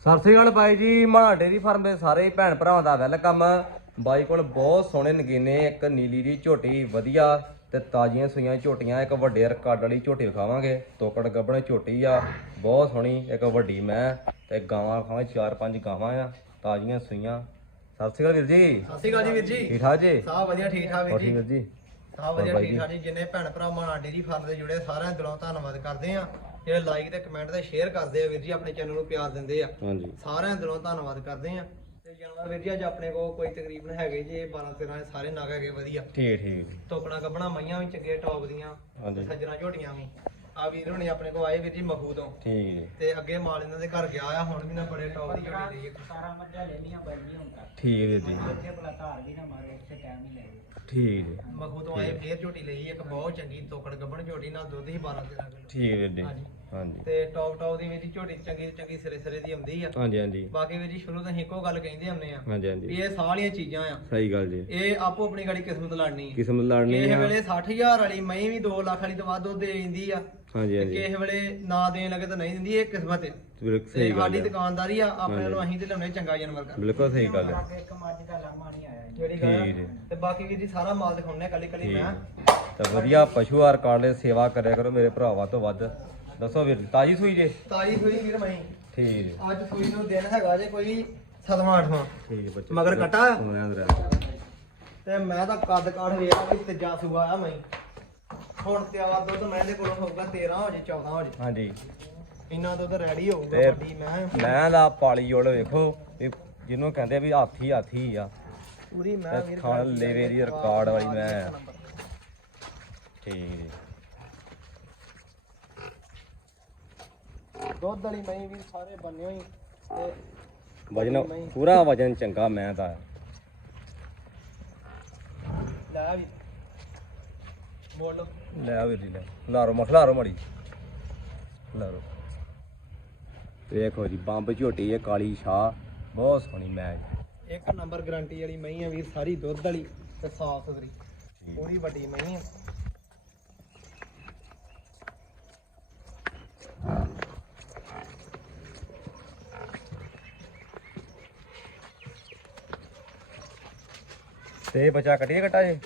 ਸਤਿ ਸ੍ਰੀ ਅਕਾਲ ਬਾਈ ਜੀ ਮਾਣਾ dairy farm ਦੇ ਸਾਰੇ ਭੈਣ ਭਰਾਵਾਂ ਦਾ ਵੈਲਕਮ। ਬਾਈ ਕੋਲ ਬਹੁਤ ਸੋਹਣੇ ਨਗੀਨੇ ਇੱਕ ਨੀਲੀ ਦੀ ਝੋਟੀ ਵਧੀਆ ਤੇ ਤਾਜ਼ੀਆਂ ਸੂਈਆਂ ਝੋਟੀਆਂ ਇੱਕ ਵੱਡੇ ਰਿਕਾਰਡ ਵਾਲੀ ਝੋਟੀ ਵਿਖਾਵਾਂਗੇ। ਤੋਕੜ ਗੱਬਣ ਝੋਟੀ ਆ ਬਹੁਤ ਸੋਹਣੀ ਇੱਕ ਵੱਡੀ ਮੈਂ ਤੇ ਗਾਵਾਂ ਖਾਵਾਂ ਚਾਰ ਪੰਜ ਗਾਵਾਂ ਆ ਤਾਜ਼ੀਆਂ ਸੂਈਆਂ। ਸਤਿ ਸ੍ਰੀ ਅਕਾਲ ਵੀਰ ਜੀ। ਸਤਿ ਸ਼੍ਰੀ ਅਕਾਲ ਜੀ ਵੀਰ ਜੀ। ਠੀਕ ਠਾਕ ਜੀ? ਸਭ ਵਧੀਆ ਠੀਕ ਠਾਕ ਵੀਰ ਠੀਕ ਜੀ। ਵੀਰ ਜੀ? ਸਭ ਵਧੀਆ ਠੀਕ। ਠਾਕ ਜੀ। ਜਿੰਨੇ ਭੈਣ ਭਰਾ ਮਾਣਾ ਡੇਰੀ ਫਾਰਮ ਦੇ ਜੁੜੇ ਸਾਰਿਆਂ ਦਿਲੋਂ ਧੰਨਵਾਦ ਕਰਦੇ ਆ। ਜਿਹੜੇ ਲਾਈਕ ਤੇ ਕਮੈਂਟ ਤੇ ਸ਼ੇਅਰ ਕਰਦੇ ਆ ਵੀਰ ਜੀ ਆਪਣੇ ਚੈਨਲ ਨੂੰ ਪਿਆਰ ਦਿੰਦੇ ਆ। ਹਾਂਜੀ। ਸਾਰਿਆਂ ਦਿਲੋਂ ਧੰਨਵਾਦ ਕਰਦੇ ਆ। ਤੇ ਜਾਨਵਰ ਵੀਰ ਜੀ ਅੱਜ ਆਪਣੇ ਕੋਲ ਕੋਈ ਤਕਰੀਬਨ ਹੈਗੇ ਜੀ 12 13 ਸਾਰੇ ਨਗ ਹੈਗੇ ਵਧੀਆ। ਠੀਕ ਠੀਕ। ਟੋਕਣਾ ਕੱਪਣਾ ਮਈਆਂ ਵੀ ਚੰਗੇ ਟੌਪ ਦੀਆਂ ਹਾਂਜੀ। ਸੱਜਣਾ ਝੋਟੀਆਂ ਵੀ। ਆ ਵੀਰ ਹੁਣੇ ਆਪਣੇ ਕੋਲ ਆਏ ਵੀਰ ਜੀ ਮਖੂ ਤੋਂ। ਠੀਕ ਜੀ। ਤੇ ਅੱਗੇ ਮਾਲ ਇਹਨਾਂ ਦੇ ਘਰ ਗਿਆ ਆ ਹੁਣ ਵੀ ਨਾ ਬੜੇ ਟੌਪ ਦੀ ਝੋਟੀ ਲਈ ਇੱਕ ਸਾਰਾ ਮੱਝਾਂ ਲੈ ਲੀਆਂ ਬਾਈਆਂ ਹੁਣ ਤੱਕ ਠੀਕ ਵੀਰ ਜੀ ਇੱਥੇ ਭਲਾ ਧਾਰ ਵੀ ਨਾ ਮਾਰੇ ਇਸੇ ਟਾਈਮ ਹੀ ਲੈ ਠੀਕ ਜੀ। ਮਖੂ ਤੋਂ ਆਏ ਫੇਰ ਝੋਟੀ ਲਈ ਇੱਕ ਬਹੁਤ ਚੰਗੀ ਤੋਕੜ ਗੱਬਣ ਝੋਟੀ ਨਾਲ ਦੁੱਧ ਹੀ 12 13 ਕਿਲੋ। ਠੀਕ ਵੀਰ ਜੀ ਹਾਂਜੀ। ਹਾਂਜੀ। ਤੇ ਟੌਪ ਟੌਪ ਦੀ ਵੀ ਝੋਟੀ ਚੰਗੀ ਤੋਂ ਚੰਗੀ ਸਿਰੇ ਸਿਰੇ ਦੀ ਆਉਂਦੀ ਆ। ਹਾਂਜੀ ਹਾਂਜੀ। ਬਾਕੀ ਵੀ ਜੀ ਸ਼ੁਰੂ ਤੋਂ ਅਸੀਂ ਇੱਕੋ ਗੱਲ ਕਹਿੰਦੇ ਹੁੰਦੇ ਆ ਹਾਂਜੀ ਵੀ ਹਾਂਜੀ ਇਹ ਸਾਰੀਆਂ ਚੀਜ਼ਾਂ ਆ। ਸਹੀ ਗੱਲ ਜੀ। ਇਹ ਆਪੋ ਆਪਣੀ ਗਾੜੀ ਕਿਸਮਤ ਲੜਨੀ ਆ। ਕਿਸਮ ਲੜਨੀ ਕਿਸੇ ਆ ਵੇਲੇ 60000 ਵਾਲੀ ਮਈ ਵੀ 2 ਲੱਖ ਵਾਲੀ ਤੋਂ ਵੱਧ ਦੁੱਧ ਦੇ ਦਿੰਦੀ ਆ। ਹਾਂਜੀ ਤੇ ਹਾਂਜੀ। ਕਿਸੇ ਵੇਲੇ ਨਾ ਦੇਣ ਲੱਗੇ ਤਾਂ ਨਹੀਂ ਦਿੰਦੀ ਇਹ ਕਿਸਮਤ ਆ। ਬਿਲਕੁਲ ਸਹੀ ਗੱਲ ਸਾਡੀ ਹੈ ਦੁਕਾਨਦਾਰੀ ਆ ਆਪਣੇ ਨੂੰ ਅਸੀਂ ਤੇ ਲਾਉਣੇ ਚੰਗਾ ਜਾਨਵਰ ਕਰ ਬਿਲਕੁਲ ਸਹੀ ਗੱਲ ਹੈ ਇੱਕ ਮੱਝ ਦਾ ਲਾਮਾ ਨਹੀਂ ਆਇਆ। ਜਿਹੜੀ ਠੀਕ ਗੱਲ। ਤੇ ਬਾਕੀ ਵੀ ਜੀ ਸਾਰਾ ਮਾਲ ਦਿਖਾਉਣੇ ਕੱਲੀ ਕੱਲੀ ਠੀਕ। ਮੈਂ। ਤਾਂ ਵਧੀਆ ਪਸ਼ੂ ਆਹਾਰ ਕਾਰਡ ਦੀ ਸੇਵਾ ਕਰਿਆ ਕਰੋ ਮੇਰੇ ਭਰਾਵਾਂ ਤੋਂ ਵੱਧ। ਦੱਸੋ ਵੀਰ ਤਾਜੀ ਸੂਈ ਜੇ? ਤਾਜੀ ਸੂਈ ਵੀਰ ਮਈ ਠੀਕ ਜੀ। ਅੱਜ ਸੂਈ ਨੂੰ ਦਿਨ ਹੈਗਾ ਜੇ ਕੋਈ ਸਤਵਾਂ ਅੱਠਵਾਂ। ਠੀਕ ਹੈ ਬੱਚੇ ਮਗਰ ਕੱਟਾ। ਤੇ ਮੈਂ ਤਾਂ ਕੱਦ ਕਾਠ ਵੇਖ ਵੀ ਤੀਜਾ ਸੂਆ ਆ ਮੈਂ। ਹੁਣ ਤੇ ਆਵਾ ਦੁੱਧ ਮੈਂ ਦੇ ਕੋਲੋਂ ਹੋਊਗਾ 13 ਹੋ ਜੇ 14 ਹੋ ਜੇ। ਹਾਂਜੀ। ਇੰਨਾ ਦੁੱਧ ਰੈਡੀ ਹੋਊਗਾ ਤੇ- ਵੱਡੀ ਮੈਂ ਮੈਂ ਦਾ ਪਾਲੀ ਜੋੜ ਵੇਖੋ ਵੀ ਜਿਹਨੂੰ ਕਹਿੰਦੇ ਵੀ ਹਾਥੀ ਹਾਥੀ ਆ। ਪੂਰੀ ਮੈਂ ਤੇ ਖਾਣ ਲੇਵੇ ਦੀ ਰਿਕਾਰਡ ਵਾਲੀ ਮੈਂ। ਆ। ਠੀਕ। ਜੀ ਦੁੱਧ ਵਾਲੀ ਮੈਂ ਵੀ ਸਾਰੇ ਬੰਨੇ ਹੋਈ ਤੇ ਵਜਨ ਪੂਰਾ ਵਜਨ ਚੰਗਾ ਮੈਂ ਦਾ ਲੈ ਵੀ ਬੋਲ ਲੈ ਵੀਰ ਜੀ ਲੈ। ਲਾਰੋ ਮਖਲਾਰੋ ਮੜੀ। ਲਾਰੋ। ਵੇਖੋ ਜੀ ਬੰਬ ਝੋਟੀ ਹੈ ਕਾਲੀ ਸ਼ਾਹ ਬਹੁਤ ਸੋਹਣੀ ਮੈਂ ਜੀ ਇੱਕ ਨੰਬਰ ਗਾਰੰਟੀ ਵਾਲੀ ਮਈ ਆ ਵੀਰ ਸਾਰੀ ਦੁੱਧ ਵਾਲੀ ਤੇ ਸਾਫ਼ ਸੁਥਰੀ। ਪੂਰੀ ਵੱਡੀ ਮਈ ਆ। ਤੇ ਬੱਚਾ ਕੱਟੀਏ ਕੱਟਾ ਜੇ?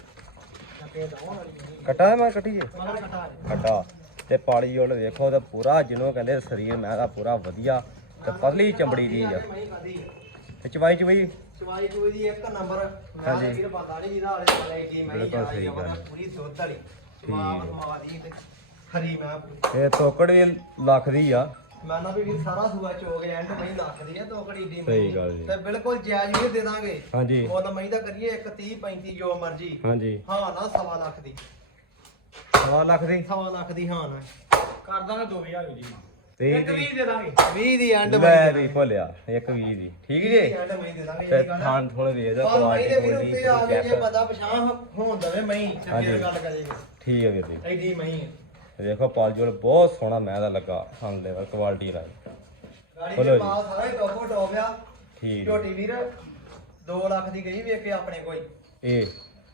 ਕੱਟਾ ਮੈਂ ਕੱਟੀਏ? ਕੱਟਾ। ਤੇ ਪਾਲੀ ਜੋੜ ਵੇਖੋ ਤੇ ਪੂਰਾ ਜਿਹਨੂੰ ਕਹਿੰਦੇ ਸਰੀਰ ਮੈਂ ਦਾ ਪੂਰਾ ਵਧੀਆ ਤੇ ਪਤਲੀ ਚਮੜੀ ਦੀ ਆ। ਤੇ ਚਵਾਈ ਚਵਾਈ? ਚਵਾਈ ਚੂਈ ਦੀ ਇੱਕ ਨੰਬਰ। ਮੈਂ ਹਾਂਜੀ। ਵੀਰ ਬੰਦਾ ਨਹੀਂ ਜਿਹਦਾ ਵਾਲੇ ਵਾਲੇ ਦੀ ਮੈਂ ਬਿਲਕੁਲ ਸਹੀ ਗੱਲ। ਪੂਰੀ ਦੁੱਧ ਵਾਲੀ। ਜਵਾਬ ਮਾਰੀ ਤੇ ਖਰੀ ਮੈਂ ਤੇ ਤੋਕੜ ਵੀ ਲੱਖ ਦੀ ਆ। ਮੈਂ ਨਾ ਵੀ ਵੀਰ ਸਾਰਾ ਸੂਆ ਚੋਗ ਐਂਡ ਮਈ ਲੱਖਦੀ ਆ ਤੋਕੜੀ ਦੀ ਸਹੀ ਗੱਲ ਜੀ। ਤੇ ਬਿਲਕੁਲ ਜਾਇਜ਼ ਵੀ ਦੇ ਦਾਂਗੇ। ਹਾਂਜੀ। ਮੁੱਲ ਮਈ ਦਾ ਕਰੀਏ 1 30 35 ਜੋ ਮਰਜ਼ੀ। ਹਾਂਜੀ। ਹਾਂ ਨਾ ਸਵਾ ਲੱਖ ਦੀ। ਸਵਾ ਲੱਖ ਦੀ? ਸਵਾ ਲੱਖ ਦੀ ਹਾਂ ਨਾ। ਕਰ ਦਾਂਗੇ 2000 ਜੀ। ਤੇ ਇੱਕ ਵੀ ਦੇ ਦਾਂਗੇ। 20 ਦੀ ਐਂਡ ਲੈ ਵੀ ਭੁੱਲਿਆ ਇੱਕ ਵੀਹ ਦੀ। ਠੀਕ ਜੀ? ਐਂਡ ਮਈ ਦੇ ਦਾਂਗੇ ਤੇ ਥਾਂ ਥੋੜੇ ਵੇਚ ਦਾ ਮਈ ਦੇ ਵੀਰ ਉੱਤੇ ਆ ਗਏ ਜੇ ਬੰਦਾ ਪਛਾਣ ਹੋਣ ਦਵੇ ਹਾਂਜੀ। ਫਿਰ ਗੱਲ ਕਰੇਗਾ ਠੀਕ ਹੈ ਵੀਰ ਜੀ। ਐਡੀ ਤੇ ਦੇਖੋ ਪਾਲਜੋਲ ਬਹੁਤ ਸੋਹਣਾ ਮੈਂ ਦਾ ਲੱਗਾ ਹਨ ਲੈਵਲ ਕੁਆਲਿਟੀ ਦਾ ਗਾੜੀ ਦੇ। ਮਾਲ ਸਾਰਾ ਟੋਪੋ ਟੋਪ ਆ। ਠੀਕ। ਝੋਟੀ ਵੀਰ 2 ਲੱਖ ਦੀ ਗਈ ਵੇਖ ਕੇ ਆਪਣੇ ਕੋਈ। ਇਹ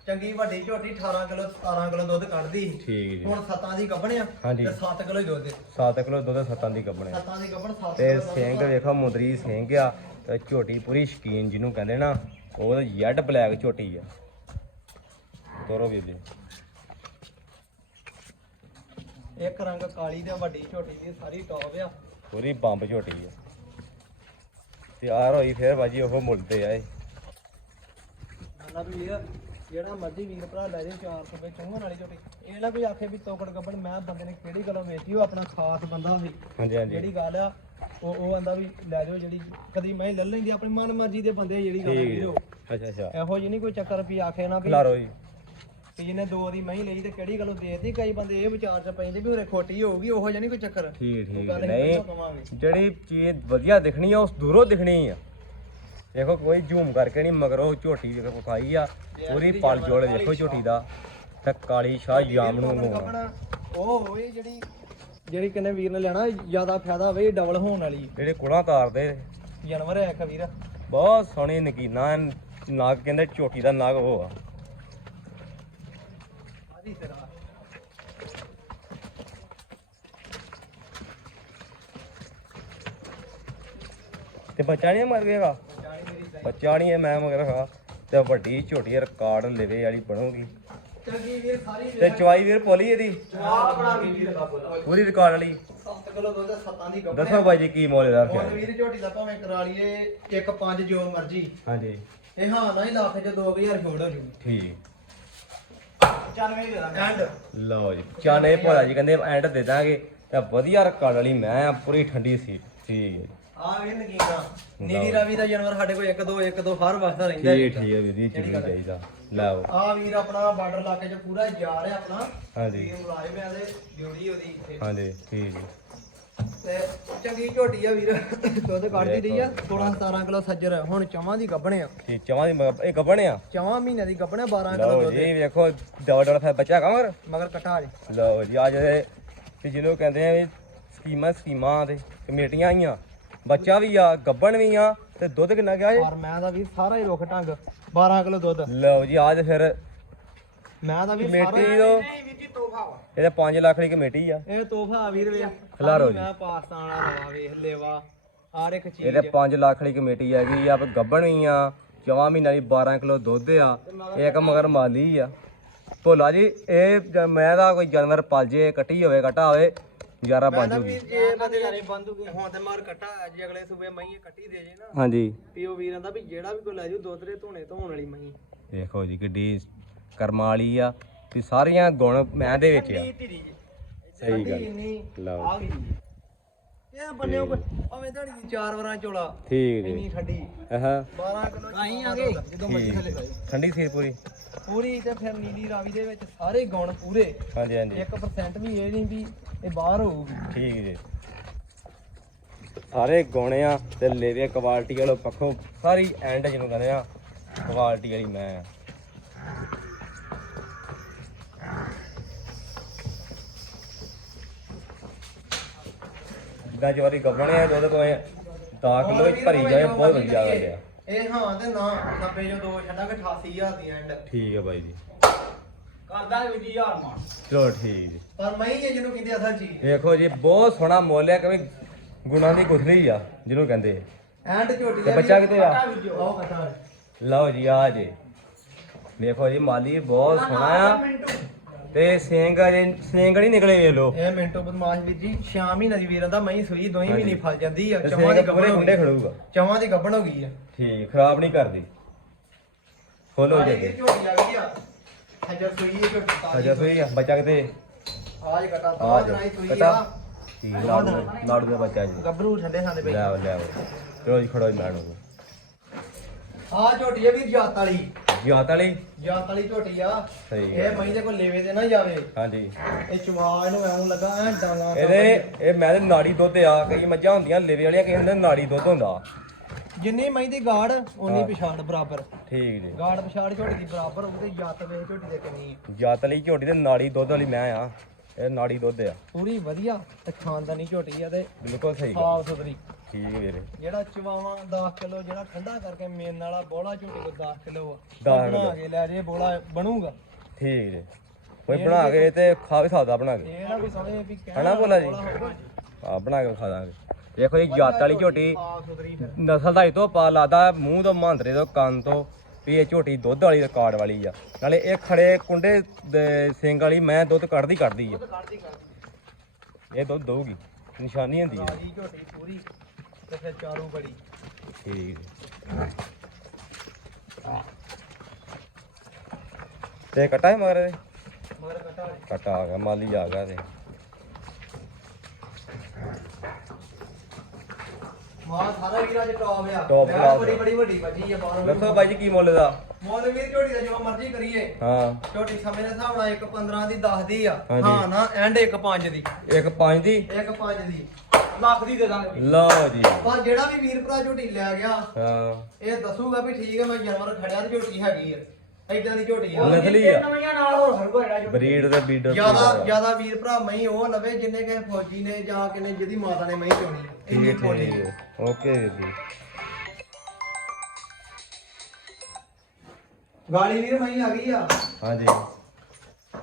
ਚੰਗੀ ਵੱਡੀ ਝੋਟੀ 18 ਕਿਲੋ 17 ਕਿਲੋ ਦੁੱਧ ਕੱਢਦੀ ਸੀ। ਠੀਕ ਜੀ। ਹੁਣ 7 ਦੀ ਗੱਭਣ ਆ ਹਾਂਜੀ। ਤੇ 7 ਕਿਲੋ ਹੀ ਦੁੱਧ 7 ਕਿਲੋ ਦੁੱਧ ਸੱਤਾਂ ਦੀ ਕੱਪਣੇ 7 ਦੀ ਗੱਭਣ 7 ਤੇ ਸਿੰਘ ਵੇਖੋ ਮੁੰਦਰੀ ਸਿੰਘ ਆ ਤੇ ਝੋਟੀ ਪੂਰੀ ਸ਼ਕੀਨ ਜਿਹਨੂੰ ਕਹਿੰਦੇ ਨਾ ਉਹ ਯੈਡ ਬਲੈਕ ਝੋਟੀ ਆ। ਤੋਰੋ ਵੀਰ ਜੀ ਇੱਕ ਰੰਗ ਕਾਲੀ ਤੇ ਵੱਡੀ ਝੋਟੀ ਦੀ ਸਾਰੀ ਟੌਪ ਆ। ਪੂਰੀ ਬੰਬ ਝੋਟੀ ਆ। ਤਿਆਰ ਹੋਈ ਫੇਰ ਬਾਜੀ ਉਹ ਮੁੱਲਦੇ ਆ ਇਹ ਨਾ ਵੀ ਵੀਰ ਜਿਹੜਾ ਮਰਜ਼ੀ ਵੀਰ ਭਰਾ ਲੈ ਜੇ 400 ਰੁਪਏ ਚੁੰਗਣ ਵਾਲੀ ਝੋਟੀ ਇਹ ਨਾ ਕੋਈ ਆਖੇ ਵੀ ਤੋਕੜ ਗੱਬਣ ਮੈਂ ਬੰਦੇ ਨੇ ਕਿਹੜੀ ਗੱਲੋਂ ਵੇਚੀ ਉਹ ਆਪਣਾ ਖਾਸ ਬੰਦਾ ਸੀ। ਹਾਂਜੀ ਹਾਂਜੀ। ਜਿਹੜੀ ਗੱਲ ਆ ਉਹ ਉਹ ਆਂਦਾ ਵੀ ਲੈ ਜਾਓ ਜਿਹੜੀ ਕਦੀ ਮੈਂ ਲੈ ਲੈਂਦੀ ਆਪਣੀ ਮਨ ਮਰਜ਼ੀ ਦੇ ਬੰਦੇ ਜਿਹੜੀ ਗੱਲ ਵੀਰੋ। ਅੱਛਾ ਅੱਛਾ। ਇਹੋ ਜਿਹੀ ਨਹੀਂ ਕੋਈ ਚੱਕਰ ਵੀ ਆਖੇ ਨਾ ਵੀ ਖਿਲਾਰੋ ਜੀ। ਵੀ ਜਿਹਨੇ ਦੋ ਦੀ ਮਹੀਂ ਲਈ ਤੇ ਕਿਹੜੀ ਗੱਲੋਂ ਦੇਤੀ? ਕਈ ਬੰਦੇ ਇਹ ਵਿਚਾਰ ਚ ਪੈਂਦੇ ਵੀ ਉਰੇ ਖੋਟੀ ਹੋਊਗੀ ਉਹੋ ਜਿਹਾ ਨਹੀਂ ਕੋਈ ਚੱਕਰ। ਠੀਕ ਠੀਕ ਨਹੀਂ ਜਿਹੜੀ ਚੀਜ਼ ਵਧੀਆ ਦਿਖਣੀ ਆ ਉਸ ਦੂਰੋਂ ਦਿਖਣੀ ਆ। ਦੇਖੋ ਕੋਈ ਜ਼ੂਮ ਕਰਕੇ ਨਹੀਂ ਮਗਰ ਉਹ ਝੋਟੀ ਦੇਖੋ ਖਾਈ ਆ ਪੂਰੀ ਪਲ ਜੋੜ ਦੇਖੋ ਝੋਟੀ ਦਾ। ਤੇ ਕਾਲੀ ਸ਼ਾਹ ਜਾਮਣੂ ਹੋਣਾ। ਆਪਣਾ ਉਹ ਹੋਏ ਜਿਹੜੀ ਜਿਹੜੀ ਕਿੰਨੇ ਵੀਰ ਨੇ ਲੈਣਾ ਜ਼ਿਆਦਾ ਫਾਇਦਾ ਹੋਵੇ ਡਬਲ ਹੋਣ ਵਾਲੀ। ਜਿਹੜੇ ਕੁਲਾਂ ਤਾਰਦੇ। ਜਾਨਵਰ ਹੈ ਇੱਕ ਵੀਰ। ਬਹੁਤ ਸੋਹਣੀ ਨਗੀਨਾ ਨਾਗ ਕਹਿੰਦੇ ਝੋਟੀ ਦਾ ਨਾਗ ਉਹ ਆ। ਆਦੀ ਤੇਰਾ ਤੇ ਬੱਚਾ ਨਹੀਂ ਮਰ ਗਏਗਾ ਬੱਚਾ ਨਹੀਂ ਹੈ ਮੈਂ ਮਗਰ ਖਾ। ਤੇ ਵੱਡੀ ਝੋਟੀ ਰਿਕਾਰਡ ਲੈਵੇ ਵਾਲੀ ਬਣੂਗੀ। ਚੰਗੀ ਵੀਰ ਸਾਰੀ ਤੇ ਚਵਾਈ ਵੀਰ ਪੋਲੀ ਇਹਦੀ? ਜਵਾਬ ਬਣਾ ਕੇ ਵੀਰ ਦਾ ਬੋਲਾ। ਪੂਰੀ ਰਿਕਾਰਡ ਵਾਲੀ। 7 ਕਿਲੋ ਦੁੱਧ ਸੱਤਾਂ ਦੀ ਗੱਭਣ ਦੱਸੋ ਬਾਈ ਜੀ ਕੀ ਮੁੱਲ ਦਾ ਹੁਣ ਰੱਖਿਆ ਵੀਰ ਝੋਟੀ ਦਾ ਭਾਵੇਂ ਕਰਾ ਲਈਏ 1 5 ਜੋ ਮਰਜ਼ੀ। ਹਾਂਜੀ। ਇਹ ਹਾਂ ਨਾ ਹੀ ਲੱਖ ਚ 2000 ਛੋੜ ਹੋ ਜੂਗੀ ਠੀਕ। ਚੱਲ ਵੇ ਦੇ ਦਾਂਗੇ। ਐਂਡ। ਲਓ ਜੀ ਚਾਨੇ ਭੋਲਾ ਜੀ ਕਹਿੰਦੇ ਐਂਡ ਦੇ ਦਾਂਗੇ। ਤੇ ਵਧੀਆ ਰਿਕਾਰਡ ਵਾਲੀ ਮੈਂ ਆ, ਪੂਰੀ ਠੰਡੀ ਸੀ ਠੀਕ। ਹੈ ਜੀ। ਆ ਵੀ ਨਗੀਨਾ ਨੀਲੀ ਰਾਵੀ ਦਾ ਜਾਨਵਰ ਸਾਡੇ ਕੋਲ 1 2 1 2 ਹਰ ਵਕਤ ਰਹਿੰਦਾ ਠੀਕ ਠੀਕ ਹੈ ਵੀਰ ਜੀ ਚੰਗੀ ਚਾਹੀਦਾ। ਲਓ। ਆ ਵੀਰ ਆਪਣਾ ਬਾਰਡਰ ਇਲਾਕੇ ਚ ਪੂਰਾ ਜਾ ਰਿਹਾ ਆਪਣਾ। ਹਾਂਜੀ। ਵੀਰ ਮੁਲਾਜ਼ਮ ਹੈ ਤੇ ਡਿਊਟੀ ਉਹਦੀ ਇੱਥੇ। ਹਾਂਜੀ ਠੀਕ ਜੀ ਤੇ ਚੰਗੀ ਝੋਟੀ ਆ ਵੀਰ। ਦੁੱਧ ਕੱਢਦੀ ਰਹੀ ਆ। 16 17 ਕਿਲੋ ਸੱਜਰ ਆ। ਹੁਣ ਚਵਾਂ ਦੀ ਗੱਭਣੇ ਆ। ਠੀਕ ਚਵਾਂ ਦੀ ਮਗਰ ਇਹ ਗੱਬਣਿਆ ਚਵਾਂ ਮਹੀਨੇ ਦੀ ਗੱਭਣੇ 12 ਕਿਲੋ ਲਓ ਦੁੱਧ ਜੀ ਵੇਖੋ ਡਬਲ ਡਬਲ ਫੈ ਬੱਚਾ ਕਮਰ ਮਗਰ? ਕਟਾ ਜੀ। ਲਓ ਜੀ ਅੱਜ ਦੇ ਕਿ ਜਿਹਨੂੰ ਕਹਿੰਦੇ ਆ ਵੀ ਸਕੀਮਾਂ ਸਕੀਮਾਂ ਤੇ ਕਮੇਟੀਆਂ ਆਈਆਂ। ਬੱਚਾ ਵੀ ਆ ਗੱਬਣ ਵੀ ਆ ਤੇ ਦੁੱਧ ਕਿੰਨਾ ਗਿਆ ਜੀ? ਪਰ ਮੈਂ ਦਾ ਵੀ ਸਾਰਾ ਹੀ ਰੁੱਖ ਢੰਗ 12 ਕਿਲੋ ਦੁੱਧ। ਲਓ ਜੀ ਅੱਜ ਫਿਰ ਮੈਂ ਦਾ ਵੀ ਸਾਰਾ ਕਮੇਟੀ ਤੋਂ ਨਹੀਂ ਵੀਰ ਜੀ ਤੋਹਫਾ ਵਾ। ਇਹਦੇ 5 ਲੱਖ ਦੀ ਕਮੇਟੀ ਆ। ਇਹ ਤੋਹਫਾ ਵੀਰ ਵੇ। ਖਿਲਾਰੋ ਜੀ। ਮੈਂ ਪਾਕਿਸਤਾਨ ਵਾਲਾ ਲਵਾ ਵੇਖ ਲੇਵਾ। ਹਰ ਇੱਕ ਚੀਜ਼ ਇਹਦੇ 5 ਲੱਖ ਦੀ ਕਮੇਟੀ ਹੈਗੀ ਆ ਗੱਬਣ ਵੀ ਆ ਚਵਾਂ ਮਹੀਨਾ ਦੀ 12 ਕਿਲੋ ਦੁੱਧ ਆ ਇੱਕ ਮਗਰ ਮਾਲੀ ਆ। ਭੋਲਾ ਜੀ ਇਹ ਜ- ਮੈਂ ਦਾ ਕੋਈ ਜਾਨਵਰ ਪਲ ਜੇ ਕੱਟੀ ਹੋਵੇ ਕਟਾ ਹੋਵੇ ਯਾਰਾ ਮੈਂ ਬਣ ਨਾ ਜੂਗੀ ਵੀਰ ਜੇ ਮੈਂ ਤੇ ਬੰਦੂ ਹੁਣ ਤੇ ਮਾਰ ਕੱਟਾ ਅੱਜ ਅਗਲੇ ਸੂਬੇ ਮਹੀਂ ਕੱਟੀ ਦੇ ਜੇ ਨਾ। ਹਾਂਜੀ। ਤੇ ਉਹ ਵੀਰਾਂ ਦਾ ਵੀ ਜਿਹੜਾ ਵੀ ਕੋਈ ਲੈ ਜੂ ਦੁੱਧ ਦੇ ਧੋਣੇ ਧੋਣ ਵਾਲੀ ਮਹੀਂ। ਦੇਖੋ ਜੀ ਕਿੱਡੀ ਕਰਮਾਂ ਵਾਲੀ ਆ ਵੀ ਸਾਰੀਆਂ ਗੁਣ ਮੈਂ ਦੇ ਵਿੱਚ ਆ। ਜੀ। ਸਹੀ ਗੱਲ। ਲਓ। ਇਹ ਬੰਨਿਓ ਭਾਵੇਂ ਧੜੀ ਦੀ ਚਾਰ ਵਾਰਾਂ ਚੋਲਾ ਠੀਕ ਜੀ। ਇੰਨੀ ਠੰਡੀ। ਹਾਂ 12 ਕਿਲੋ ਆਈ ਆ ਗਏ। ਜਦੋਂ ਮਰਜ਼ੀ ਥੱਲੇ ਖਾਈ ਠੰਡੀ ਸੀ ਪੂਰੀ। ਪੂਰੀ ਤੇ ਫਿਰ ਨੀਲੀ ਰਾਵੀ ਦੇ ਵਿੱਚ ਸਾਰੇ ਗੁਣ ਪੂਰੇ। ਹਾਂਜੀ ਹਾਂਜੀ। 1% ਵੀ ਇਹ ਨਹੀਂ ਵੀ ਇਹ ਬਾਹਰ ਹੋਊਗੀ। ਠੀਕ ਜੀ। ਸਾਰੇ ਗੁਣ ਆ ਤੇ ਲੇਵੇ ਕੁਆਲਿਟੀ ਵਾਲੋ ਪੱਖੋਂ ਸਾਰੀ ਐਂਡ ਜਿਹਨੂੰ ਕਹਿੰਦੇ ਆ ਕੁਆਲਿਟੀ ਵਾਲੀ ਮੈਂ ਆ। ਜਿੱਦਾਂ ਜਵਾਰੀ ਗੱਬਣੇ ਆ ਦੁੱਧ ਕੋਈ 10 ਕਿਲੋ ਹੀ ਭਰੀ ਜਾਏ ਬਹੁਤ ਵਧੀਆ ਗੱਲ ਆ। ਇਹ ਹਾਂ ਤੇ ਨਾ 90 ਜੋ ਦੋ ਛੱਡਾਂਗੇ 88000 ਦੀ ਐਂਡ ਠੀਕ ਹੈ ਬਾਈ ਜੀ। ਕਰ ਦਾਂਗੇ ਵੀਰ ਜੀ ਯਾਰ ਮਾਨ ਚਲੋ ਠੀਕ। ਜੀ ਪਰ ਮੈਂ ਹੀ ਜਿਹਨੂੰ ਕਹਿੰਦੇ ਅਸਲ ਚੀਜ਼ ਦੇਖੋ ਜੀ ਬਹੁਤ ਸੋਹਣਾ ਮੁੱਲ ਹੈ ਕਿ ਵੀ ਗੁਣਾਂ ਦੀ ਗੁਥਲੀ ਆ ਜਿਹਨੂੰ ਕਹਿੰਦੇ। ਐਂਡ ਝੋਟੀ ਤੇ ਬੱਚਾ ਕਿਤੇ ਆ? ਆਓ ਲਓ ਜੀ ਆ ਜੇ। ਦੇਖੋ ਜੀ ਮਾਲੀ ਬਹੁਤ ਸੋਹਣਾ ਆ। ਤੇ ਸਿੰਘ ਅਜੇ ਸਿੰਘ ਨਹੀਂ ਨਿਕਲੇ ਵੇ ਲੋ ਇਹ ਮਿੰਟੋ ਬਦਮਾਸ਼ ਵੀਰ ਜੀ 6 ਮਹੀਨੇ ਦੀ ਵੀਰਾਂ ਦਾ ਮੈਂ ਹੀ ਸੂਈ ਦੋਈ ਮਹੀਨੇ ਫਲ ਜਾਂਦੀ ਆ ਚਵਾਂ ਦੀ ਗੱਬਣ ਹੋ ਗਈ। ਖੜੂਗਾ। ਚਵਾਂ ਦੀ ਗੱਬਣ ਹੋ ਗਈ ਆ। ਠੀਕ ਖਰਾਬ ਨਹੀਂ ਕਰਦੀ। ਖੋਲੋ ਜੀ ਵੀਰ ਝੋਟੀ ਆ ਗਈ ਆ। ਹਜਰ ਸੂਈ ਤਾਜ਼ੀ ਅਜਾ ਸੋਈ ਆ ਬੱਚਾ ਕਿਤੇ ਆਜ ਕਟਾ ਤਾਂ ਜਨਾਈ ਸੂਈ ਆ। ਠੀਕ ਲਾੜੂ ਦਾ ਬੱਚਾ ਜੀ। ਗੱਭਰੂ ਠੰਡੇ ਖਾਂਦੇ ਪਈ ਲੈ ਆਓ, ਲੈ ਆਓ। ਚਲੋ ਜੀ ਖੜੋ ਜੀ ਮੈਡਮ ਆ ਝੋਟੀ ਆ ਵੀਰ ਜਾਤ ਵਾਲੀ। ਜਿਆਤ ਵਾਲੀ? ਜਾਤ ਵਾਲੀ ਝੋਟੀ ਆ। ਸਹੀ ਇਹ ਮਈ ਦੇ ਕੋਲ ਲੇਵੇ ਤੇ ਨਾ ਜਾਵੇ। ਹਾਂਜੀ। ਇਹ ਚਵਾ ਇਹਨੂੰ ਐਉਂ ਲੱਗਾ ਐ ਡਾਲਾ ਇਹਦੇ ਇਹ ਮੈਂ ਤੇ ਨਾੜੀ ਦੁੱਧ ਆ ਕਈ ਮੱਝਾਂ ਹੁੰਦੀਆਂ ਲੇਵੇ ਵਾਲੀਆਂ ਕਈ ਹੁੰਦੇ ਨਾੜੀ ਦੁੱਧ ਹੁੰਦਾ। ਜਿੰਨੀ ਮਈ ਦੀ ਗਾੜ ਉਨੀ। ਪਛਾੜ ਬਰਾਬਰ। ਠੀਕ ਜੀ। ਗਾੜ ਪਛਾੜ ਝੋਟੀ ਦੀ ਬਰਾਬਰ ਉਹਦੇ ਜੱਤ ਵੇ ਝੋਟੀ ਦੇ ਕਿੰਨੀ ਆ। ਜਾਤ ਲਈ ਝੋਟੀ ਤੇ ਨਾੜੀ ਦੁੱਧ ਵਾਲੀ ਮੈਂ ਆ ਇਹ ਨਾੜੀ ਦੁੱਧ ਆ। ਪੂਰੀ ਵਧੀਆ ਤੇ ਖਾਨਦਾਨੀ ਝੋਟੀ ਆ ਤੇ ਬਿਲਕੁਲ ਸਹੀ ਗੱਲ। ਸਾਫ਼ ਸੁਥਰੀ। ਠੀਕ ਵੀਰੇ। ਜਿਹੜਾ ਚਵਾਵਾ 10 ਕਿਲੋ ਜਿਹੜਾ ਠੰਡਾ ਕਰਕੇ ਮੇਨ ਵਾਲਾ ਬੋਲਾ ਝੋਟੀ ਕੋ 10 ਕਿਲੋ ਬਣਾ। ਕੇ ਲੈ ਜੇ ਬੋਲਾ ਬਣੂਗਾ। ਠੀਕ ਜੀ। ਕੋਈ ਬਣਾ ਕੇ ਤੇ ਖਾ ਵੀ ਸਕਦਾ ਬਣਾ ਕੇ। ਇਹ ਨਾ ਕੋਈ ਸਮਝੇ ਵੀ ਕਹਿਣਾ ਜੀ? ਬੋਲਾ ਹੋਊਗਾ। ਆ ਬਣਾ ਕੇ ਖਾ ਦਾਂਗੇ। ਦੇਖੋ ਜੀ ਜਾਤ ਵਾਲੀ ਝੋਟੀ। ਨਸਲ ਦਾ ਇਤੋਂ ਪਾ ਲਾਦਾ ਮੂੰਹ ਤੋਂ ਮਹਾਂਦਰੇ ਤੋਂ ਕੰਨ ਤੋਂ ਵੀ ਇਹ ਝੋਟੀ ਦੁੱਧ ਵਾਲੀ ਰਿਕਾਰਡ ਵਾਲੀ ਆ। ਨਾਲੇ ਇਹ ਖੜੇ ਕੁੰਡੇ ਸਿੰਘ ਵਾਲੀ ਮੈਂ ਦੁੱਧ ਕੱਢਦੀ ਕੱਢਦੀ ਆ। ਇਹ ਦੁੱਧ ਦਊਗੀ ਨਿਸ਼ਾਨੀ ਹੁੰਦੀ ਆ। ਰਾਜੀ ਝੋਟੀ ਪੂਰੀ ਤੇ ਫਿਰ ਚਾਰੂ ਬੜੀ। ਠੀਕ ਤੇ ਕਟਾ ਹੈ ਮਗਰ ਇਹਦੇ? ਮਗਰ। ਕਟਾ ਆ ਗਿਆ ਮਾਲੀ ਆ ਗਿਆ ਤੇ ਮਾਂ ਸਾਰਾ ਵੀਰਾ ਚ ਟੌਪ ਆ। Top ਮੈਂ class ਬੜੀ ਆ। ਬੜੀ ਵੱਡੀ ਵੱਜੀ ਆ ਬਾਹਰੋਂ। ਦੱਸੋ ਬਾਈ ਜੀ ਕੀ ਮੁੱਲ ਦਾ? ਮੁੱਲ ਵੀਰ ਝੋਟੀ ਦਾ ਜੋ ਮਰਜ਼ੀ ਕਰੀਏ। ਹਾਂ। ਝੋਟੀ ਸਮੇਂ ਦੇ ਹਿਸਾਬ ਨਾਲ 1 15 ਦੀ 10 ਦੀ ਆ। ਹਾਂਜੀ। ਹਾਂ ਨਾ ਐਂਡ 1 5 ਦੀ। ਇੱਕ ਪੰਜ ਦੀ? 1 5 ਦੀ। ਲੱਖ ਦੀ ਦੇ ਦਾਂਗੇ ਲਓ ਜੀ। ਪਰ ਜਿਹੜਾ ਵੀ ਵੀਰ ਭਰਾ ਝੋਟੀ ਲੈ ਗਿਆ ਹਾਂ। ਇਹ ਦੱਸੂਗਾ ਵੀ ਠੀਕ ਹੈ ਮੈਂ ਜਾਨਵਰ ਖੜਿਆ ਤੇ ਝੋਟੀ ਹੈਗੀ ਆ। ਏਦਾਂ ਦੀ ਝੋਟੀ ਆ। ਨਸਲੀ ਆ। ਨਵੀਆਂ ਨਾਲ ਹੋਰ ਹਰਗੋ ਜਿਹੜਾ ਜੋ ਬਰੀਡ ਤੇ ਬੀਡਰ ਜ਼ਿਆਦਾ ਜ਼ਿਆਦਾ ਵੀਰ ਭਰਾ ਮਹੀਂ ਉਹ ਲਵੇ ਜਿੰਨੇ ਕਿਸੇ ਫੌਜੀ ਨੇ ਜਾਂ ਕਿਨੇ ਜਿਹਦੀ ਮਾਤਾ ਨੇ ਮਹੀਂ ਚੋਣੀ ਆ। ਇੰਨੀ ਠੀਕ ਮੋਟੀ ਠੀਕ। ਓਕੇ ਜੀ। ਗਾਲੀ ਵੀਰ ਮਹੀਂ ਆ ਗਈ ਆ। ਹਾਂਜੀ।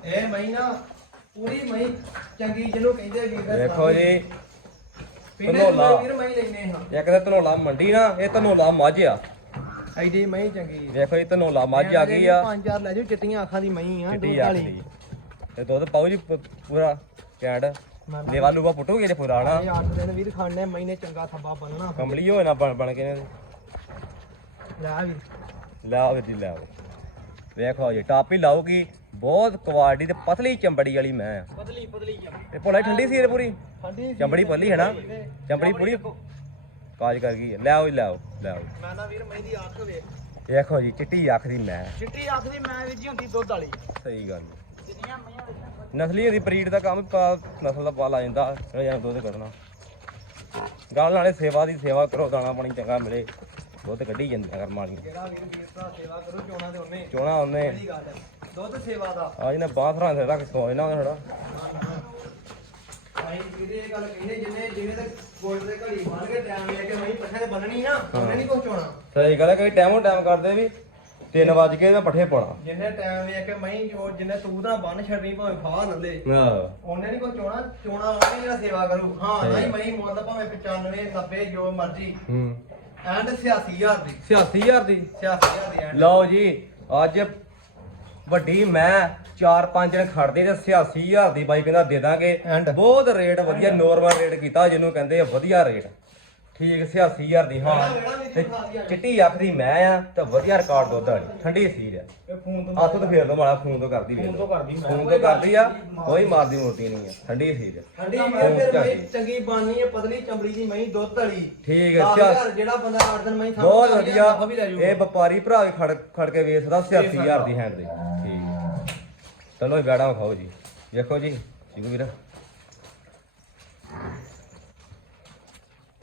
ਇਹ ਮਹੀਂ ਨਾ ਪੂਰੀ ਮਹੀਂ ਚੰਗੀ ਜਿਹਨੂੰ ਕਹਿੰਦੇ ਵੀਰ ਦਾ ਦੇਖੋ ਜੀ। ਧਨੋਲਾ। ਵੀਰ ਮੈਂ ਹੀ ਲੈਨੇ ਹਾਂ। ਇੱਕ ਤਾਂ ਧਨੋਲਾ ਮੰਡੀ ਨਾ ਇਹ ਧਨੋਲਾ ਮੱਝ ਆ। ਐਡੀ ਮੈਂ ਹੀ ਚੰਗੀ ਵੇਖੋ ਇਹ ਧਨੋਲਾ ਮੱਝ ਆ ਗਈ ਆ। ਪੰਜ ਚਾਰ ਲੈ ਜਾਓ ਚਿੱਟੀਆਂ ਅੱਖਾਂ ਦੀ ਮਈ ਆ ਚਿੱਟੀ ਦੁੱਧ ਅੱਖ ਵਾਲੀ ਦੀ। ਤੇ ਦੁੱਧ ਪਾਉ ਜੀ ਪ- ਪੂਰਾ ਕੈਂਡ। ਨਾ- ਲੇਵਾ ਲੂਵਾ ਪੁੱਟੂਗੇ ਜੇ ਪੂਰਾ ਨਾ ਇਹ 8 ਦਿਨ ਵੀਰ ਖਾਣੇ ਮਹੀਨੇ ਚੰਗਾ ਥੱਬਾ ਬੰਨਣਾ। ਕੰਬਲੀ ਹੋਏ ਨਾ ਬਣ ਬਣ ਕੇ ਇਹਨੇ। ਲੈ ਵੀਰ। ਲੈ ਆਓ ਜੀ ਲੈ ਆਓ। ਵੇਖੋ ਜੀ ਟਾਪ ਹੀ ਲਾਉਗੀ ਬਹੁਤ ਕੁਆਲਿਟੀ ਤੇ ਪਤਲੀ ਚੰਬੜੀ ਵਾਲੀ ਮੈਂ ਆ। ਪਤਲੀ ਪਤਲੀ ਜਮ ਇਹ ਭੋਲਾ ਠੰਡੀ ਸੀ ਇਹ ਪੂਰੀ? ਠੰਡੀ ਚੰਬੜੀ ਪੱਲੀ ਹੈ ਨਾ? ਚੰਬੜੀ ਪੂਰੀ? ਕਾਜ ਕਰ ਗਈ ਹੈ। ਲੈ ਆਓ ਜੀ, ਲੈ ਆਓ। ਲੈ ਆਓ ਮੈਂ ਨਾ ਵੀਰ ਮੈਂ ਦੀ ਅੱਖ ਵੇਖ। ਵੇਖੋ ਜੀ ਚਿੱਟੀ ਅੱਖ ਦੀ ਮੈਂ। ਚਿੱਟੀ ਅੱਖ ਦੀ ਮੈਂ ਵੀਰ ਜੀ ਹੁੰਦੀ ਦੁੱਧ ਵਾਲੀ। ਸਹੀ ਗੱਲ। ਜਿੰਨੀਆਂ ਮਈਆਂ ਵੇਖਾਂ ਨਸਲੀ ਇਹਦੀ ਬਰੀਡ ਦਾ ਕੰਮ ਨਸਲ ਦਾ ਪਾ ਲਾ ਜਾਂਦਾ ਜਾਂ ਦੁੱਧ ਕੱਢਣਾ। ਗੱਲ ਨਾਲੇ ਸੇਵਾ ਦੀ ਸੇਵਾ ਕਰੋ ਦਾਣਾ ਪਾਣੀ ਚੰਗਾ ਮਿਲੇ ਦੁੱਧ ਕੱਢੀ ਜਾਂਦੀਆਂ ਕਰਮ ਵਾਲੀਆਂ ਜਿਹੜਾ ਵੀਰ ਵੀਰ ਭਰਾ ਸੇਵਾ ਕਰੂ ਚੋਣਾ ਤੇ ਉਹਨੇ। ਚੋਣਾ ਉਹਨੇ। ਕਿਹੜੀ ਗੱਲ ਹੈ। ਦੁੱਧ ਸੇਵਾ ਦਾ। ਆ ਜਿਹਨੇ ਬਾਂਹ ਥਰਾਂ ਤੇ ਰੱਖ ਸੋਏ ਨਾ ਥੋੜਾ ਵੀਰੇ ਇਹ ਗੱਲ ਕਹਿੰਦੇ ਜਿੰਨੇ ਜਿਵੇਂ ਤੇ ਗੋਲ ਦੇ ਘੜੀ ਬੰਨ ਕੇ ਟਾਈਮ ਲੈ ਕੇ ਮੈਂ ਪੱਠੇ ਤੇ ਬੰਨਣੀ ਨਾ ਉਹਨੇ ਨਹੀਂ ਕੁਛ ਚੋਣਾ ਸਹੀ ਗੱਲ ਹੈ ਕਈ ਟਾਈਮੋ ਟਾਈਮ ਕਰਦੇ ਵੀ 3 ਵਜ ਕੇ ਮੈਂ ਪੱਠੇ ਪਾਉਣਾ। ਜਿੰਨੇ ਟਾਈਮ ਵੇਖ ਕੇ ਮੈਂ ਜੋ ਜਿੰਨੇ ਤੂੰ ਤਾਂ ਬੰਨ ਛੱਡਣੀ ਭਾਵੇਂ ਖਾ ਲੰਦੇ ਹਾਂ। ਉਹਨੇ ਨਹੀਂ ਕੋਈ ਚੋਣਾ ਚੋਣਾ ਉਹਨੇ ਜਿਹੜਾ ਸੇਵਾ ਕਰੂ। ਹਾਂ। ਨਹੀਂ ਮੈਂ ਮੁੱਲ ਭਾਵੇਂ 95 90 ਜੋ ਮਰਜ਼ੀ। ਹੂੰ। ਐਂਡ 86000 ਦੀ। 86000 ਦੀ? 86000 ਦੀ ਲਓ ਜੀ ਅੱਜ ਵੱਡੀ ਮੈਂ 4-5 ਦਿਨ ਖੜਦੇ ਤੇ 86000 ਦੀ ਬਾਈ ਕਹਿੰਦਾ ਦੇ ਦਾਂਗੇ? ਬਹੁਤ ਰੇਟ ਵਧੀਆ ਨੋਰਮਲ ਰੇਟ ਕੀਤਾ ਜਿਹਨੂੰ ਕਹਿੰਦੇ ਆ ਵਧੀਆ ਰੇਟ। ਠੀਕ 86000 ਦੀ ਹਾਂ। ਤੇ ਚਿੱਟੀ ਅੱਖ ਦੀ ਮੈਂ ਆ ਤੇ ਵਧੀਆ ਰਿਕਾਰਡ ਦੁੱਧ ਵਾਲੀ। ਠੰਡੀ ਸੀਰ ਆ। ਇਹ ਫੋਨ ਤੋਂ ਹੱਥ ਤੋਂ ਫੇਰ ਦੋ ਮਾੜਾ ਫੋਨ ਤੋਂ ਕਰਦੀ ਵੇਖ ਫੋਨ ਤੋਂ ਕਰਦੀ ਮੈਂ। ਫੋਨ ਤੋਂ ਕਰਦੀ ਆ ਕੋਈ ਮਾਰਦੀ ਮੂਰਤੀ ਨਹੀਂ ਆ। ਠੰਡੀ ਸੀਰ ਆ। ਠੰਡੀ ਮੈਂ ਫਿਰ। ਮੈਂ ਚੰਗੀ ਬਾਨੀ ਹੈ ਪਤਲੀ ਚਮੜੀ ਦੀ ਮੈਂ ਦੁੱਧ ਵਾਲੀ। ਠੀਕ। ਹਜ਼ਾਰ ਜਿਹੜਾ ਬੰਦਾ 8 ਦਿਨ ਮੈਂ ਬਹੁਤ ਵਧੀਆ। ਇਹ ਵਪਾਰੀ ਭਰਾ ਵੀ ਖੜ ਖੜ ਕੇ ਵੇਚਦਾ 86000 ਦੀ ਹੈਂਡ ਦੇ। ਠੀਕ। ਚਲੋ ਬੈੜਾ ਖਾਓ ਜੀ। ਵੇਖੋ ਜੀ ਜੀਗੂ ਵੀਰ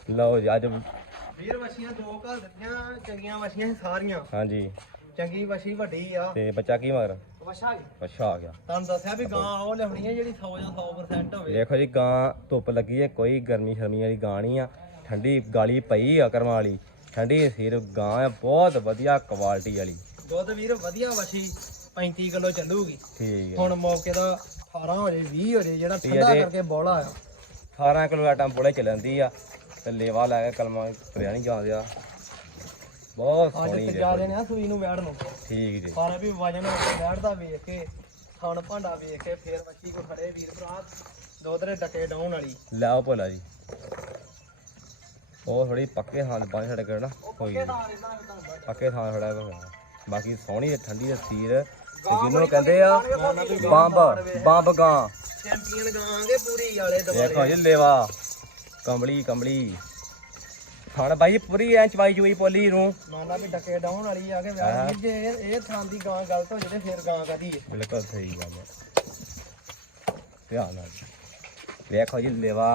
ਲਓ ਜੀ ਅੱਜ ਵੀਰ ਵਸ਼ੀਆਂ ਦੋ ਘਰ ਦਿੱਤੀਆਂ ਚੰਗੀਆਂ ਵਸ਼ੀਆਂ ਸੀ ਸਾਰੀਆਂ। ਹਾਂਜੀ। ਚੰਗੀ ਵਸ਼ੀ ਵੱਡੀ ਆ। ਤੇ ਬੱਚਾ ਕੀ ਮਗਰ? ਵਸ਼ਾ ਗਈ ਅੱਛਾ ਆ ਗਿਆ। ਤੁਹਾਨੂੰ ਦੱਸਿਆ ਵੀ ਗਾਂ ਉਹ ਲਿਆਉਣੀ ਹੈ ਜਿਹੜੀ 100 ਜਾਂ 100% ਹੋਵੇ। ਵੇਖੋ ਜੀ ਗਾਂ ਧੁੱਪ ਲੱਗੀ ਹੈ ਕੋਈ ਗਰਮੀ ਸ਼ਰਮੀ ਵਾਲੀ ਗਾਂ ਨਹੀਂ ਆ। ਠੰਡੀ ਗਾਲੀ ਪਈ ਆ ਕਰਮਾਂ ਵਾਲੀ। ਠੰਡੀ ਸਿਰ ਗਾਂ ਆ ਬਹੁਤ ਵਧੀਆ ਕੁਆਲਿਟੀ ਵਾਲੀ। ਦੁੱਧ ਵੀਰ ਵਧੀਆ ਵਸ਼ੀ 35 ਕਿਲੋ ਚੱਲੂਗੀ। ਠੀਕ ਹੈ ਹੁਣ ਮੌਕੇ ਦਾ 18 ਹੋ ਜੇ 20 ਹੋ ਜੇ ਜਿਹੜਾ ਠੰਡਾ। ਕਰਕੇ ਬੋਲਾ ਆ। 18 ਕਿਲੋ ਆਟਮ ਬੋਲੇ ਚੱਲਦੀ ਆ। ਤੇ ਲੇਵਾ ਲੈ ਕੇ ਕਲਮਾ ਤੁਰਿਆ ਨਹੀਂ ਜਾਂਦਿਆ ਬਹੁਤ ਅੱਜ ਸੋਹਣੀ ਦੇਖੋ ਦਿਨ ਆ ਸੂਈ ਨੂੰ ਵੈੜ ਨੂੰ। ਠੀਕ ਜੀ। ਪਰ ਵੀ ਵਜਨ ਵੈੜ ਦਾ ਵੇਖ ਕੇ ਥਣ ਭਾਂਡਾ ਵੇਖ ਕੇ ਫੇਰ ਵੱਛੀ ਕੋ ਖੜੇ ਵੀਰ ਭਰਾ ਦੋ ਤਰੇ ਡੱਕੇ ਡਾਉਣ ਵਾਲੀ। ਲਾਓ ਭੋਲਾ ਜੀ। ਉਹ ਥੋੜੀ ਪੱਕੇ ਥਾਂ ਤੇ ਬਾਂਹ ਛੱਡ ਕੇ ਨਾ ਕੋਈ ਪੱਕੇ ਥਾਂ ਥੋੜਾ ਬਾਕੀ ਸੋਹਣੀ ਤੇ ਠੰਡੀ ਤੇ ਸੀਰ ਤੇ ਜਿਹਨੂੰ ਕਹਿੰਦੇ ਆ ਬੰਬ ਬੰਬ ਗਾਂ। ਚੈਂਪੀਅਨ ਗਾਂਗੇ ਪੂਰੀ ਵਾਲੇ ਦੇਖੋ ਦੁਆਲੇ ਜੀ ਲੇਵਾ। ਕੰਬਲੀ ਕੰਬਲੀ। ਥਣ ਬਾਈ ਪੂਰੀ ਐ ਚਵਾਈ ਚੁਈ ਪੋਲੀ ਨੂੰ। ਮਾਨਾ ਵੀ ਡੱਕੇ ਡਾਉਣ ਵਾਲੀ ਆ ਕੇ ਵੀਰ ਜੇ ਇਹ ਥਾਂ ਦੀ ਗਾਂ ਗਲਤ ਹੋ ਜੇ ਫੇਰ ਗਾਂ ਕਦੀ ਬਿਲਕੁਲ ਸਹੀ ਗੱਲ ਹੈ ਧਿਆਨ ਨਾਲ ਵੇਖੋ ਜੀ ਲੇਵਾ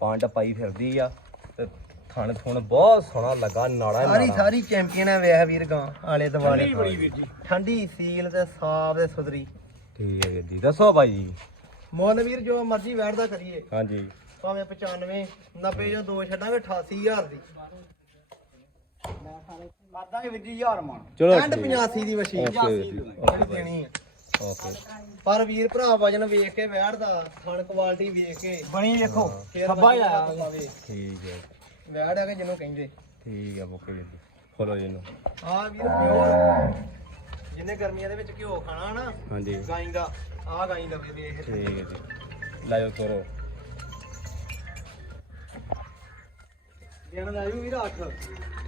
ਪੰਡ ਪਾਈ ਫਿਰਦੀ ਆ ਤੇ ਥਣ ਥੁਣ ਬਹੁਤ ਸੋਹਣਾ ਲੱਗਾ ਨਾੜਾ ਸਾਰੀ ਸਾਰੀ ਚੈਂਪੀਅਨ ਹੈ ਵੇਖ ਵੀਰ ਗਾਂ ਆਲੇ ਦੁਆਲੇ ਬੜੀ ਵੀਰ ਜੀ। ਠੰਡੀ ਸੀਲ ਤੇ ਸਾਫ਼ ਤੇ ਸੁਧਰੀ। ਠੀਕ ਹੈ ਜੀ ਦੱਸੋ ਬਾਈ ਜੀ। ਵੀਰ ਜੋ ਮਰਜ਼ੀ ਵੈੜ ਦਾ ਕਰੀਏ। ਹਾਂਜੀ। ਭਾਵੇਂ 95 90 ਜੋ ਦੋ ਛੱਡਾਂਗੇ 88000 ਦੀ। ਕਰਦਾਂਗੇ ਵੀਰ ਜੀ 1000 ਮਾਨ ਚਲੋ ਐਂਡ 85 ਦੀ ਵਸ਼ੀ ਦੇਣੀ ਹੈ ਓਕੇ। ਪਰ ਵੀਰ ਭਰਾ ਵਜਨ ਵੇਖ ਕੇ ਵੈੜ ਦਾ ਥਣ ਕੁਆਲਿਟੀ ਵੇਖ ਕੇ। ਬਣੀ ਵੇਖੋ ਥੱਬਾ ਹੀ ਆਇਆ। ਠੀਕ ਹੈ ਵੈੜ ਆ ਕੇ ਜਿਹਨੂੰ ਕਹਿੰਦੇ। ਠੀਕ ਹੈ ਵੀਰ ਜੀ ਫੋਲੋ ਜੀ ਨੂੰ ਆ ਵੀਰ ਪਿਓਰ ਜਿਹਨੇ ਗਰਮੀਆਂ ਦੇ ਵਿੱਚ ਘਿਓ ਖਾਣਾ ਨਾ ਹਾਂਜੀ। ਗਾਈ ਦਾ। ਆ ਗਾਈ ਦਾ ਵੇਖ ਠੀਕ ਹੈ ਜੀ। ਲਾਇਓ ਕਰੋ ਦੇਣ ਲੈ ਜੂ ਵੀਰ 8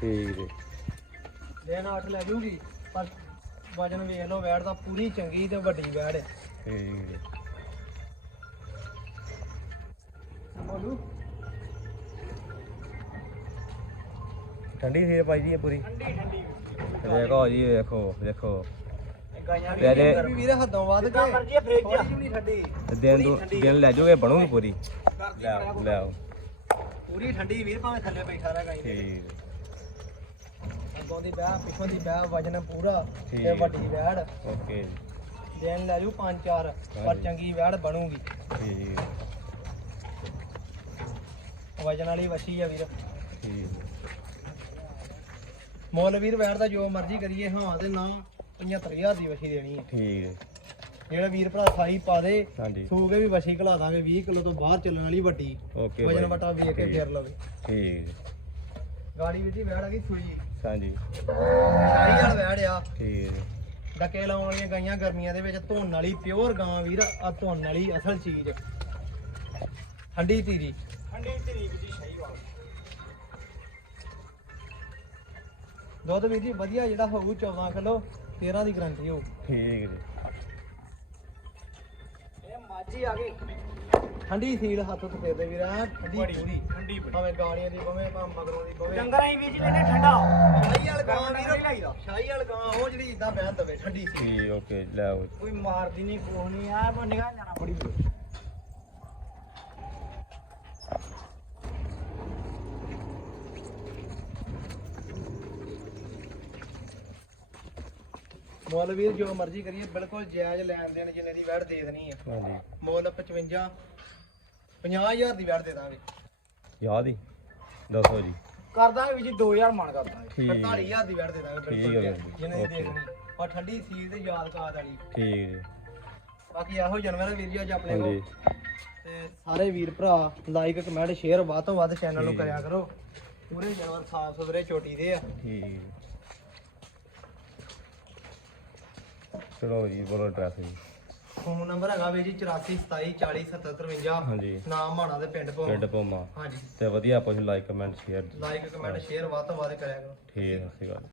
ਠੀਕ ਹੈ। ਦੇਣ 8 ਲੈ ਜੂਗੀ ਪਰ ਵਜਨ ਵੇਖ ਲਓ ਵੈੜ ਦਾ ਪੂਰੀ ਚੰਗੀ ਤੇ ਵੱਡੀ ਵੈੜ ਹੈ। ਠੀਕ ਹੈ। ਬੋਲੂ। ਠੰਡੀ ਸੀ ਭਾਈ ਜੀ ਇਹ ਪੂਰੀ। ਠੰਡੀ ਠੰਡੀ। ਦੇਖੋ ਜੀ ਵੇਖੋ ਵੇਖੋ ਗਾਈਆਂ ਤੇ ਅਜੇ- ਵੀ ਵੀਰੇ ਹੱਦੋਂ ਵੱਧ ਕੇ ਮਰਜ਼ੀ ਫਰਿੱਜ ਠੰਡੀ। ਦਿਨ ਦੋ ਦਿਨ ਲੈ ਜਾਓਗੇ ਬਣੂਗੀ ਪੂਰੀ। ਲੈ ਆਓ, ਲੈ ਆਓ। ਪੂਰੀ ਠੰਡੀ ਵੀਰ ਭਾਵੇਂ ਥੱਲੇ ਬੈਠਾ ਰਹਿ ਗਾਈ ਦੇ ਠੀਕ। ਅੱਗੋਂ ਦੀ ਬਹਿ ਪਿੱਛੋਂ ਦੀ ਬਹਿ ਵਜਨ ਪੂਰਾ ਤੇ ਠੀਕ। ਵੱਡੀ ਵੈੜ ਓਕੇ। ਦੇਣ ਲੈ ਜੂ 5-4 ਪਰ ਹਾਂਜੀ। ਚੰਗੀ ਵੈੜ ਬਣੂਗੀ। ਠੀਕ। ਵਜਨ ਵਾਲੀ ਵੱਛੀ ਆ ਵੀਰ। ਠੀਕ। ਮੁੱਲ ਵੀਰ ਵੈੜ ਦਾ ਜੋ ਮਰਜ਼ੀ ਕਰੀਏ ਹਾਂ ਤੇ ਨਾ 75000 ਦੀ ਵੱਛੀ ਦੇਣੀ ਹੈ ਠੀਕ। ਜਿਹੜਾ ਵੀਰ ਭਰਾ ਸਾਈ ਪਾ ਦੇ ਹਾਂਜੀ। ਸੂ ਕੇ ਵੀ ਵਸ਼ੀ ਘਲਾ ਦਾਂਗੇ 20 ਕਿਲੋ ਤੋਂ ਬਾਹਰ ਚੱਲਣ ਵਾਲੀ ਵੱਡੀ। ਓਕੇ ਵਜਨ ਬਾਈ। ਵਟਾ ਵੇਖ ਕੇ ਠੀਕ। ਫੇਰ ਲਵੇ। ਠੀਕ। ਗਾੜੀ ਵਿੱਚ ਹੀ ਵੈੜ ਆ ਗਈ ਸੂਈ ਹਾਂਜੀ। ਸ਼ਾਹੀ ਵਾਲ ਵੈੜ ਆ। ਠੀਕ। ਡਕੇ ਲਾਉਣ ਵਾਲੀਆਂ ਗਾਈਆਂ ਗਰਮੀਆਂ ਦੇ ਵਿੱਚ ਧੋਣ ਵਾਲੀ ਪਿਓਰ ਗਾਂ ਵੀਰ ਆ ਧੋਣ ਵਾਲੀ ਅਸਲ ਚੀਜ਼। ਹੱਡੀ ਤੀਰੀ ਠੰਡੀ ਵੀ ਜੀ ਸਹੀ ਵਾਲ ਦੁੱਧ ਵੀਰ ਜੀ ਵਧੀਆ ਜਿਹੜਾ ਹੋਊ 14 ਕਿਲੋ 13 ਦੀ ਗਰੰਟੀ ਹੋਊ। ਠੀਕ ਜੀ। ਮਾਝੀ ਆ ਗਈ। ਠੰਡੀ ਸੀਲ ਹੱਥ ਤੋਂ ਫੇਰਦੇ ਵੀਰ ਠੰਡੀ ਪੂਰੀ। ਠੰਡੀ ਬੜੀ ਭਾਵੇਂ ਗਾਲੀਆਂ ਦੀ ਭਾਵੇਂ ਭਾਵੇਂ ਮਗਰੋਂ ਦੀ ਭਾਵੇਂ ਡੰਗਰਾਂ ਹੀ ਵੀ ਜੀ ਲੈਣੇ ਠੰਡਾ। ਸ਼ਾਹੀ ਵਾਲ ਗਾਂ ਵੀਰ। ਸ਼ਾਹੀ ਵਾਲ ਗਾਂ ਉਹ ਜਿਹੜੀ ਇਦਾਂ ਬਹਿਣ ਦਵੇ ਠੰਡੀ ਸੀ ਠੀਕ ਓਕੇ ਲੈ ਕੋਈ ਮਾਰਦੀ ਨਹੀਂ ਕੋਹ ਨਹੀਂ ਆ ਮੈਂ ਨਿਗਾਹ ਜਾਣਾ। ਬੜੀ ਮੁੱਲ ਵੀਰ ਜੋ ਮਰਜ਼ੀ ਕਰੀਏ ਬਿਲਕੁਲ ਜਾਇਜ਼ ਲੈਣ ਦੇਣ ਜਿੰਨੇ ਦੀ ਵੈੜ ਦੇ ਦੇਣੀ ਆ। ਹਾਂਜੀ। ਮੁੱਲ 55 50000 ਦੀ ਵੈੜ ਦੇ ਦਾਂਗੇ। ਯਾਦ ਹੀ? ਦੱਸੋ ਜੀ। ਕਰਦਾ ਵੀ ਜੀ 2000 ਮਣ ਕਰਦਾ। ਠੀਕ। 45000 ਦੀ ਵੈੜ ਦੇ ਦਾਂਗੇ ਠੀਕ ਬਿਲਕੁਲ ਹੈ ਜਾਇਜ਼, ਵੀਰ ਜੀ, ਜਿੰਨੇ ਦੀ। ਦੇਖਣੀ ਔਰ ਠੰਡੀ ਸੀਲ ਤੇ ਯਾਦ ਕਾਦ ਵਾਲੀ। ਠੀਕ ਜੀ। ਬਾਕੀ ਇਹੋ ਜਾਨਵਰ ਆ ਵੀਰ ਜੀ ਅੱਜ ਆਪਣੇ ਹਾਂਜੀ। ਕੋਲ ਤੇ ਸਾਰੇ ਵੀਰ ਭਰਾ ਲਾਈਕ ਕਮੈਂਟ ਸ਼ੇਅਰ ਵੱਧ ਤੋਂ ਵੱਧ ਚੈਨਲ ਨੂੰ। ਕਰਿਆ ਕਰੋ। ਪੂਰੇ ਜਾਨਵਰ ਸਾਫ਼ ਸੁਥਰੇ ਚੋਟੀ ਦੇ ਆ। ਠੀਕ। ਚਲੋ ਜੀ ਬੋਲੋ ਐਡਰੈਸ ਜੀ ਫੋਨ ਨੰਬਰ ਹੈਗਾ ਵੀਰ ਜੀ 84 27 40 70 53 ਹਾਂਜੀ। ਨਾਮ ਮਾਣਾ ਦੇ ਪਿੰਡ ਪਿੰਡ ਭੋ ਪੋਮਾ ਹਾਂਜੀ। ਤੇ ਵਧੀਆ ਪੁੱਛ like comment share like comment share ਵੱਧ ਤੋਂ ਵੱਧ ਕਰਿਆ ਕਰੋ। ਠੀਕ ਹੈ ਸਤਿ ਸ਼੍ਰੀ ਅਕਾਲ।